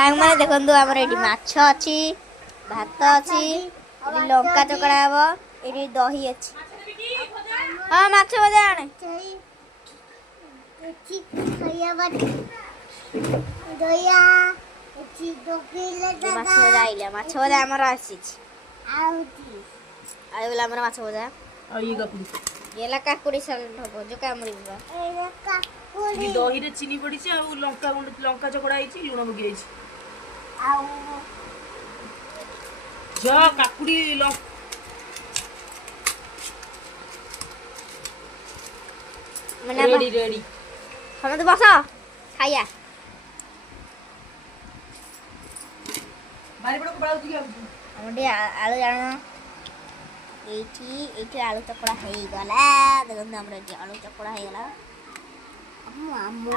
सांग माने देखंतु हमर एडी माछ अछि भात अछि एडी लंका चकड़ा हबो एडी दही अछि हां माछ भजा आने खैया बात दया एची दोकिले दादा माछ भजा आइला माछ भजा हमर आछि आउती आइला हमर माछ भजा आ ये गपुरी येला काकुड़ी सलाद हबो जो कामरी बा एरा काकुड़ी ये दही रे चीनी पड़ी छै आ लंका गुंड लंका चकड़ा आइछि लूण मगी आइछि आउ जा काकुड़ी मने रेडी रेडी हम तो बसा खाया बारी बड़ बड़ा उठी हम डे आलू जानो एठी आलू चकड़ा हे गला देखंतु हमर एठी आलू चकड़ा हे गला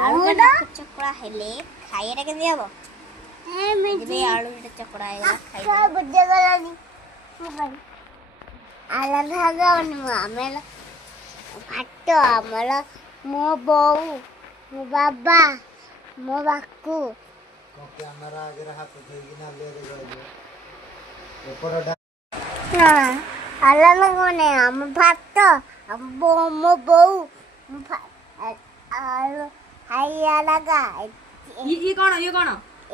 आलू चकड़ा हेले खाइएटा के दियाबो ए मैं जे आलू चकड़ा हे गला खाइ सब जगलानी मोबाइल आला भागवन आमेला भात आमला मो बऊ मो बाबा मो बाकू कैमरा आगे हाथ धोई ना ले रे ऊपर ना आला लगने आम भात आम बो मो बऊ आलो हाइया लगा ये कौन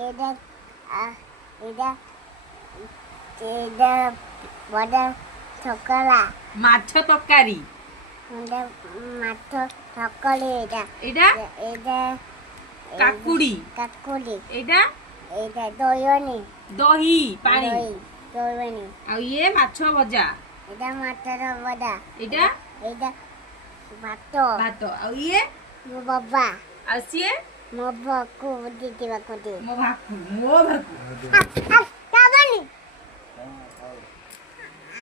एदा एदा एदा बड़ा छोकला माछ तरकारी मुंडा माथ थकले एदा एडा एदा काकुड़ी काकुड़ी एडा एदा दोयनी दही पानी दोयनी आ ये माछ भजा एदा माथर बड़ा एडा एदा भात भात आ ये मो बाबा आ सिए मो बाकू दीदी बाकू दे मो भाकु